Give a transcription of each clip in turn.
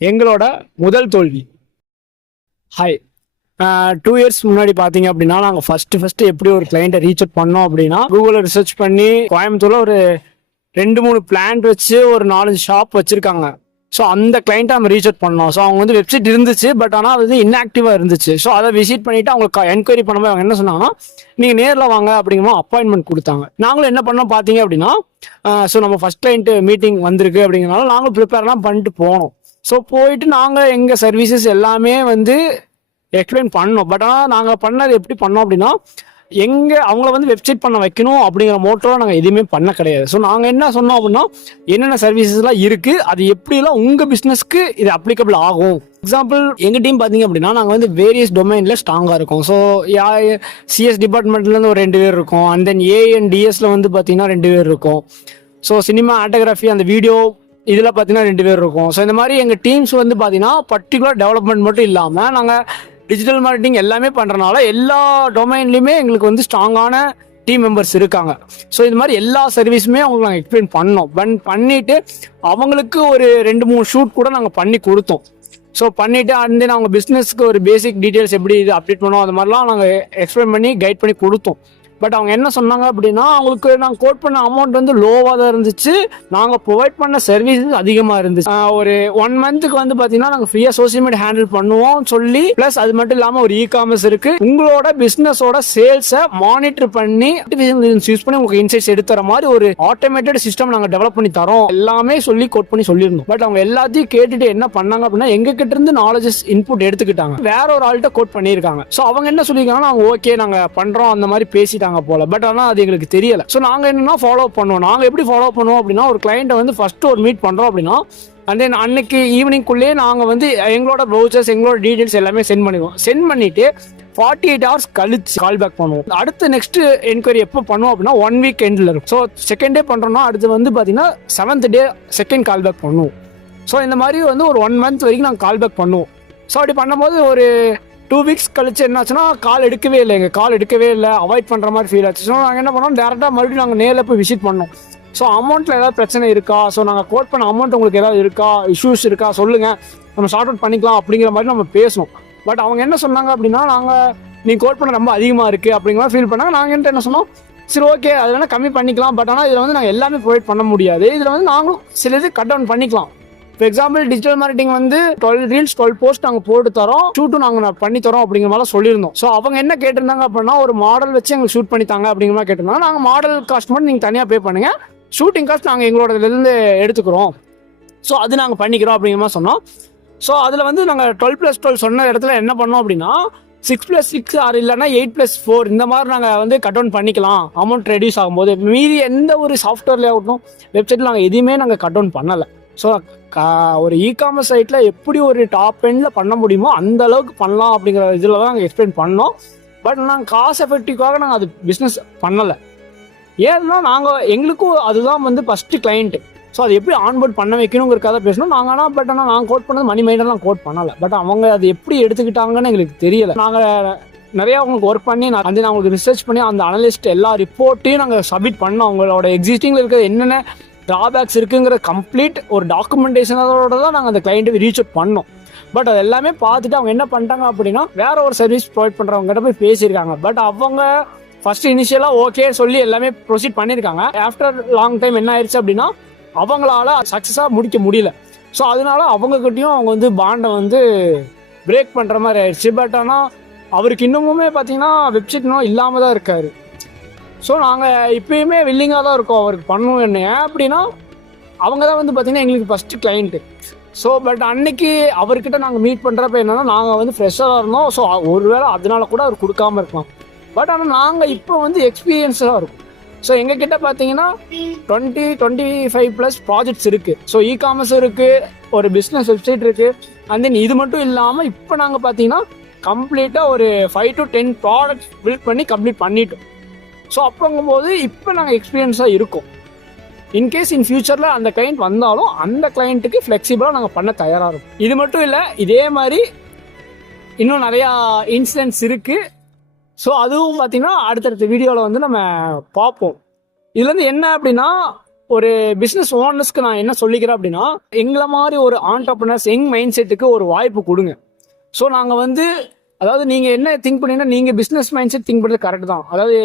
எங்களோட முதல் தோல்வி. ஹாய். 2 இயர்ஸ் முன்னாடி பார்த்தீங்க அப்படின்னா நாங்கள் ஃபஸ்ட்டு எப்படி ஒரு கிளைண்ட்டை ரீச் அவுட் பண்ணோம் அப்படின்னா, கூகுளில் ரிசர்ச் பண்ணி கோயம்புத்தூரில் ஒரு 2-3 பிளான்ட் வச்சு ஒரு 4-5 ஷாப் வச்சுருக்காங்க. ஸோ அந்த கிளைண்ட்டை நம்ம ரீச் அவுட் பண்ணோம். ஸோ அவங்க வந்து வெப்சைட் இருந்துச்சு, பட் ஆனால் அது வந்து இன்ஆக்டிவாக இருந்துச்சு. ஸோ அதை விசிட் பண்ணிவிட்டு அவங்களுக்கு என்கொயரி பண்ணும்போது அவங்க என்ன சொன்னாங்கன்னா, நீங்கள் நேரில் வாங்க அப்படிங்கிற அப்பாயின்மெண்ட் கொடுத்தாங்க. நாங்களும் என்ன பண்ணோம் பார்த்தீங்க அப்படின்னா, ஸோ நம்ம ஃபஸ்ட் கிளைண்ட்டு மீட்டிங் வந்திருக்கு அப்படிங்கிறனால நாங்களும் ப்ரிப்பேர்லாம் பண்ணிட்டு போனோம். ஸோ போயிட்டு நாங்கள் எங்கள் சர்வீசஸ் எல்லாமே வந்து எக்ஸ்பிளைன் பண்ணோம். பட் ஆனால் நாங்கள் பண்ணது எப்படி பண்ணோம் அப்படின்னா, அவங்கள வந்து வெப்சைட் பண்ண வைக்கணும் அப்படிங்கிற மோட்டோவில் நாங்கள் எதுவுமே பண்ண கிடையாது. ஸோ நாங்கள் என்ன சொன்னோம் அப்படின்னா, என்னென்ன சர்வீசஸ்லாம் இருக்குது, அது எப்படிலாம் உங்கள் பிஸ்னஸ்க்கு இது அப்ளிகபிள் ஆகும். எக்ஸாம்பிள் எங்கள் டீம் பார்த்தீங்க அப்படின்னா, நாங்கள் வந்து வேரியஸ் டொமைனில் ஸ்ட்ராங்காக இருக்கோம். ஸோ சிஎஸ் டிபார்ட்மெண்ட்லேருந்து ஒரு 2 பேர் இருக்கோம். அண்ட் தென் ஏஎன்டிஎஸ்ல வந்து பார்த்தீங்கன்னா 2 பேர் இருக்கோம். ஸோ சினிமா ஆட்டோகிராஃபி அந்த வீடியோ இதில் பார்த்தீங்கன்னா 2 பேர் இருக்கும். ஸோ இந்த மாதிரி எங்கள் டீம்ஸ் வந்து பார்த்தீங்கன்னா பர்டிகுலர் டெவலப்மெண்ட் மட்டும் இல்லாமல் நாங்கள் டிஜிட்டல் மார்க்கெட்டிங் எல்லாமே பண்ணுறனால எல்லா டொமைன்லையுமே எங்களுக்கு வந்து ஸ்ட்ராங்கான டீம் மெம்பர்ஸ் இருக்காங்க. ஸோ இது மாதிரி எல்லா சர்வீஸுமே அவங்களுக்கு நாங்கள் எக்ஸ்பிளைன் பண்ணோம். பண்ணிவிட்டு அவங்களுக்கு ஒரு 2-3 ஷூட் கூட நாங்கள் பண்ணி கொடுத்தோம். ஸோ பண்ணிவிட்டு அண்ட் தென் அவங்க பிஸ்னஸ்க்கு ஒரு பேசிக் டீட்டெயில்ஸ் எப்படி இது அப்டேட் பண்ணோம் அது மாதிரிலாம் நாங்கள் எக்ஸ்பிளைன் பண்ணி கைட் பண்ணி கொடுத்தோம். பட் அவங்க என்ன சொன்னாங்க அப்படின்னா, அவங்களுக்கு நாங்கள் கோட் பண்ண அமௌண்ட் வந்து லோவாக தான் இருந்துச்சு, நாங்கள் ப்ரொவைட் பண்ண சர்வீசஸ் அதிகமாக இருந்துச்சு. ஒரு 1 மந்த்துக்கு வந்து பார்த்தீங்கன்னா நாங்கள் ஃப்ரீயாக சோசியல் மீடியா ஹேண்டில் பண்ணுவோம் சொல்லி, ப்ளஸ் அது மட்டும் இல்லாமல் ஒரு இ-காமர்ஸ் இருக்கு, உங்களோட பிஸ்னஸோட சேல்ஸை மானிட்டர் பண்ணி யூஸ் பண்ணி உங்களுக்கு இன்சைட்ஸ் எடுத்துற மாதிரி ஒரு ஆட்டோமேட்டட் சிஸ்டம் நாங்கள் டெவலப் பண்ணி தரோம் எல்லாமே சொல்லி கோட் பண்ணி சொல்லியிருந்தோம். பட் அவங்க எல்லாத்தையும் கேட்டுட்டு என்ன பண்ணாங்க அப்படின்னா, எங்க கிட்ட இருந்து நாலேஜஸ் இன்புட் எடுத்துக்கிட்டாங்க, வேற ஒரு ஆள்கிட்ட கோட் பண்ணியிருக்காங்க. ஸோ அவங்க என்ன சொல்லியிருக்காங்கன்னா, நாங்கள் ஓகே நாங்கள் பண்ணுறோம் அந்த மாதிரி பேசிட்டாங்க போல. பட் ஆனால் அது எங்களுக்கு தெரியல. ஸோ நாங்கள் என்னன்னா ஃபாலோ பண்ணுவோம். நாங்கள் எப்படி ஃபாலோ பண்ணுவோம் அப்படின்னா, ஒரு கிளைண்ட்டை வந்து ஃபர்ஸ்ட் ஒரு மீட் பண்ணுறோம் அப்படின்னா, அண்ட் தென் அன்னைக்கு ஈவினிங்குள்ளேயே நாங்கள் வந்து எங்களோட ப்ரௌச்சர்ஸ் எங்களோட டீட்டெயில்ஸ் எல்லாமே சென்ட் பண்ணிடுவோம். சென்ட் பண்ணிட்டு 48 ஹவர்ஸ் கழிச்சு கால் பேக் பண்ணுவோம். அடுத்து நெக்ஸ்ட் என்கொயரி எப்போ பண்ணுவோம் அப்படின்னா 1 வீக் எண்டில் இருக்கும். ஸோ செகண்ட் டே பண்ணுறோம்னா அடுத்து வந்து பார்த்தீங்கன்னா 7th day second call back பண்ணுவோம். ஸோ இந்த மாதிரி வந்து ஒரு 1 மந்த் வரைக்கும் நாங்கள் கால் பேக் பண்ணுவோம். ஸோ அப்படி பண்ணும்போது ஒரு 2 வீக்ஸ் கழிச்சு என்னாச்சுன்னா கால் எடுக்கவே இல்லை, எங்கள் கால் எடுக்கவே இல்லை, அவாய்ட் பண்ணுற மாதிரி ஃபீல் ஆச்சு. ஸோ நாங்கள் என்ன பண்ணோம், டேரெக்டாக மறுபடியும் நாங்கள் நேரில் போய் விசிட் பண்ணோம். ஸோ அமௌண்ட்டில் ஏதாவது பிரச்சனை இருக்கா, ஸோ நாங்கள் கோட் பண்ண அமௌண்ட் உங்களுக்கு ஏதாவது இருக்கா, இஷ்யூஸ் இருக்கா சொல்லுங்கள், நம்ம ஷார்ட் அவுட் பண்ணிக்கலாம் அப்படிங்கிற மாதிரி நம்ம பேசணும். பட் அவங்க என்ன சொன்னாங்க அப்படின்னா, நீங்கள் கோட் பண்ண ரொம்ப அதிகமாக இருக்குது அப்படிங்கிற மாதிரி ஃபீல் பண்ணாங்க. நாங்கள் என்ன சொன்னோம், சரி ஓகே அது வேணால் கம்மி பண்ணிக்கலாம், பட் ஆனால் இதில் வந்து நாங்கள் எல்லாமே ப்ரொவைட் பண்ண முடியாது, இதில் வந்து நாங்களும் சில இது கட் டவுன் பண்ணிக்கலாம். ஃபார் எக்ஸாம்பிள் டிஜிட்டல் மார்க்கெட்டிங் வந்து 12 ரீல்ஸ் 12 போஸ்ட் நாங்கள் போட்டு தரோம், ஷூட்டும் நாங்கள் பண்ணி தரோம் அப்படிங்கிற மாதிரி சொல்லியிருந்தோம். ஸோ அவங்க என்ன கேட்டிருந்தாங்க அப்படின்னா, ஒரு மாடல் வச்சு எங்களுக்கு ஷூட் பண்ணித்தாங்க அப்படிங்கிற மாதிரி கேட்டிருந்தாங்க. நாங்கள் மாடல் காஸ்ட் மட்டும் நீங்கள் தனியாக பே பண்ணுங்க, ஷூட்டிங் காஸ்ட் நாங்கள் எங்களோடதுலேருந்து எடுத்துக்கிறோம், ஸோ அது நாங்கள் பண்ணிக்கிறோம் அப்படிங்கிற மாதிரி சொன்னோம். ஸோ அதில் வந்து நாங்கள் 12+12 சொன்ன இடத்துல என்ன பண்ணோம் அப்படின்னா, 6+6 ஆர் இல்லைன்னா 8+4 இந்த மாதிரி நாங்கள் வந்து கட் டவுன் பண்ணிக்கலாம் அமௌண்ட் ரெடியூஸ் ஆகும்போது. மீதி எந்த ஒரு சாஃப்ட்வேர்லேயே ஆகட்டும் வெப்சைட்டில் நாங்கள் எதுவுமே நாங்கள் கட் டவுன் பண்ணலை. ஸோ ஒரு இ-காமர்ஸ் சைட்டில் எப்படி ஒரு டாப் எண்டில் பண்ண முடியுமோ அந்த அளவுக்கு பண்ணலாம் அப்படிங்கிற இதில் தான் நாங்கள் எக்ஸ்பிளைன் பண்ணோம். பட் நாங்கள் காசு எஃபெக்டிவாக நாங்கள் அது பிஸ்னஸ் பண்ணலை. ஏன்னா எங்களுக்கும் அதுதான் வந்து ஃபஸ்ட்டு கிளைண்ட்டு. ஸோ அது எப்படி ஆன்போர்ட் பண்ண வைக்கணுங்கிறக்காக பேசணும் நாங்கள். ஆனால் பட் ஆனால் நாங்கள் கோட் பண்ணது மணி மைண்டெல்லாம் கோட் பண்ணலை. பட் அவங்க அது எப்படி எடுத்துக்கிட்டாங்கன்னு எங்களுக்கு தெரியலை. நாங்கள் நிறையா அவங்களுக்கு ஒர்க் பண்ணி நான் அவங்களுக்கு ரிசர்ச் பண்ணி அந்த அனலிஸ்ட் எல்லா ரிப்போர்ட்டையும் நாங்கள் சப்மிட் பண்ணோம். அவங்களோட எக்ஸிஸ்டிங்கில் இருக்கிறது என்னென்ன ட்ராபேக்ஸ் இருக்குங்கிற கம்ப்ளீட் ஒரு டாக்குமெண்டேஷனோட தான் நாங்கள் அந்த கிளைண்ட்டுக்கு ரீச் அவுட் பண்ணோம். பட் அது எல்லாமே பார்த்துட்டு அவங்க என்ன பண்ணிட்டாங்க அப்படின்னா, வேற ஒரு சர்வீஸ் ப்ரொவைட் பண்ணுறவங்க கிட்ட போய் பேசியிருக்காங்க. பட் அவங்க ஃபர்ஸ்ட் இனிஷியலாக ஓகே சொல்லி எல்லாமே ப்ரொசீட் பண்ணியிருக்காங்க. ஆஃப்டர் லாங் டைம் என்ன ஆயிடுச்சு அப்படின்னா, அவங்களால சக்ஸஸாக முடிக்க முடியல. ஸோ அதனால அவங்கக்கிட்டையும் அவங்க வந்து பாண்டை வந்து பிரேக் பண்ணுற மாதிரி ஆயிடுச்சு. பட் ஆனால் அவருக்கு இன்னமுமே பார்த்தீங்கன்னா வெப்சைட் இன்னும் இல்லாமல் தான் இருக்காரு. ஸோ நாங்கள் இப்போயுமே வில்லிங்காக தான் இருக்கோம் அவருக்கு பண்ணணும். என்ன அப்படின்னா, அவங்க தான் வந்து பார்த்திங்கன்னா எங்களுக்கு ஃபஸ்ட்டு கிளைண்ட்டு. ஸோ பட் அன்னைக்கு அவர்கிட்ட நாங்கள் மீட் பண்ணுறப்ப என்னென்னா, நாங்கள் வந்து ஃப்ரெஷ்ஷாக இருந்தோம். ஸோ ஒருவேளை அதனால கூட அவர் கொடுக்காமல் இருக்கலாம். பட் ஆனால் நாங்கள் இப்போ வந்து எக்ஸ்பீரியன்ஸாக இருக்கும். ஸோ எங்ககிட்ட பார்த்தீங்கன்னா 20-25+ ப்ராஜெக்ட்ஸ் இருக்குது. ஸோ இ-காமர்ஸ் இருக்குது, ஒரு பிஸ்னஸ் வெப்சைட் இருக்குது, அண்ட் தென் இது மட்டும் இல்லாமல் இப்போ நாங்கள் பார்த்தீங்கன்னா கம்ப்ளீட்டாக ஒரு 5 to 10 ப்ராடக்ட்ஸ் பில்ட் பண்ணி கம்ப்ளீட் பண்ணிட்டோம். ஸோ அப்போங்கும்போது இப்போ நாங்கள் எக்ஸ்பீரியன்ஸாக இருக்கோம். இன்கேஸ் இன் ஃபியூச்சரில் அந்த கிளைண்ட் வந்தாலும் அந்த கிளைண்ட்டுக்கு ஃப்ளெக்சிபிளாக நாங்கள் பண்ண தயாராக இருக்கும். இது மட்டும் இல்லை, இதே மாதிரி இன்னும் நிறையா இன்சிடென்ட்ஸ் இருக்குது. ஸோ அதுவும் பார்த்திங்கன்னா அடுத்தடுத்த வீடியோவில் வந்து நம்ம பார்ப்போம். இதுலேருந்து என்ன அப்படின்னா, ஒரு பிஸ்னஸ் ஓனர்ஸ்க்கு நான் என்ன சொல்லிக்கிறேன் அப்படின்னா, எங்களை மாதிரி ஒரு ஆண்டர்பிரினர்ஸ் யங் மைண்ட் செட்டுக்கு ஒரு வாய்ப்பு கொடுங்க. ஸோ நாங்கள் வந்து அதாவது நீங்கள் என்ன திங்க் பண்ணீங்கன்னா, நீங்கள் பிஸ்னஸ் மைண்ட் செட் திங்க் பண்ணுறது கரெக்ட் தான். அதாவது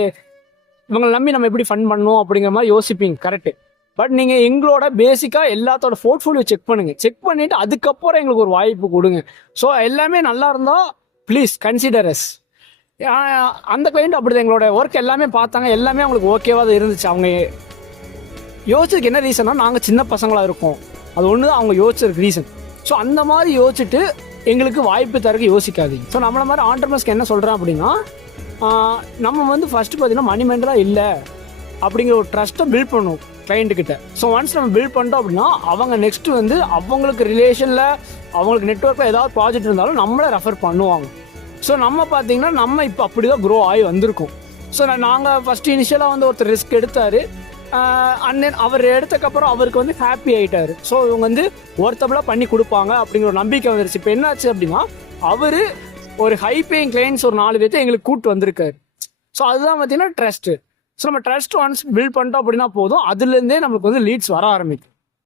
இவங்களை நம்பி நம்ம எப்படி ஃபண்ட் பண்ணணும் அப்படிங்கிற மாதிரி யோசிப்பீங்க, கரெக்ட். பட் நீங்கள் எங்களோட பேசிக்காக எல்லாத்தோட போர்ட்ஃபோலியோ செக் பண்ணுங்க. செக் பண்ணிவிட்டு அதுக்கப்புறம் எங்களுக்கு ஒரு வாய்ப்பு கொடுங்க. ஸோ எல்லாமே நல்லா இருந்தால் ப்ளீஸ் கன்சிடர் அஸ். அந்த கிளைண்ட் அப்படிதான், எங்களோட ஒர்க் எல்லாமே பார்த்தாங்க, எல்லாமே அவங்களுக்கு ஓகேவா தான் இருந்துச்சு. அவங்க யோசிச்சதுக்கு என்ன ரீசன்னா, நாங்கள் சின்ன பசங்களாக இருக்கோம், அது ஒன்று தான் அவங்க யோசிச்சதுக்கு ரீசன். ஸோ அந்த மாதிரி யோசிச்சுட்டு எங்களுக்கு வாய்ப்பு தரக்கு யோசிக்காதீங்க. ஸோ நம்மள மாதிரி ஆண்டர்பிரினர்ஸ்க்கு என்ன சொல்கிறேன் அப்படின்னா, நம்ம வந்து ஃபஸ்ட்டு பார்த்தீங்கன்னா மணிமெண்டலாக இல்லை அப்படிங்கிற ஒரு ட்ரஸ்ட்டை பில்ட் பண்ணும் கிளைண்ட்டுக்கிட்ட. ஸோ ஒன்ஸ் நம்ம பில்ட் பண்ணிட்டோம் அப்படின்னா, அவங்க நெக்ஸ்ட்டு வந்து அவங்களுக்கு ரிலேஷனில் அவங்களுக்கு நெட்ஒர்க்கில் ஏதாவது ப்ராஜெக்ட் இருந்தாலும் நம்மளை ரெஃபர் பண்ணுவாங்க. ஸோ நம்ம பார்த்தீங்கன்னா நம்ம இப்போ அப்படி தான் க்ரோ ஆகி வந்திருக்கோம். ஸோ நாங்கள் ஃபஸ்ட்டு இனிஷியலாக வந்து ஒருத்தர் ரிஸ்க் எடுத்தார், அண்ட் தென் அவர் எடுத்தக்கப்புறம் அவருக்கு வந்து ஹாப்பி ஆகிட்டார். ஸோ இவங்க வந்து ஒர்த்தபிளாக பண்ணி கொடுப்பாங்க அப்படிங்கிற ஒரு நம்பிக்கை வந்துருச்சு. இப்போ என்னாச்சு அப்படின்னா, அவர் ஒரு ஹை பேயிங் கிளைண்ட்ஸ் ஒரு 4 பேர்த்தை எங்களுக்கு கூப்பிட்டு வந்திருக்காரு. ஸோ அதுதான் பார்த்தீங்கன்னா ட்ரஸ்ட்டு. ஸோ நம்ம ட்ரஸ்ட் ஒன்ஸ் பில்ட் பண்ணிட்டோம் அப்படின்னா போதும், அதுலேருந்தே நம்மளுக்கு வந்து லீட்ஸ் வர ஆரம்பிக்கும்.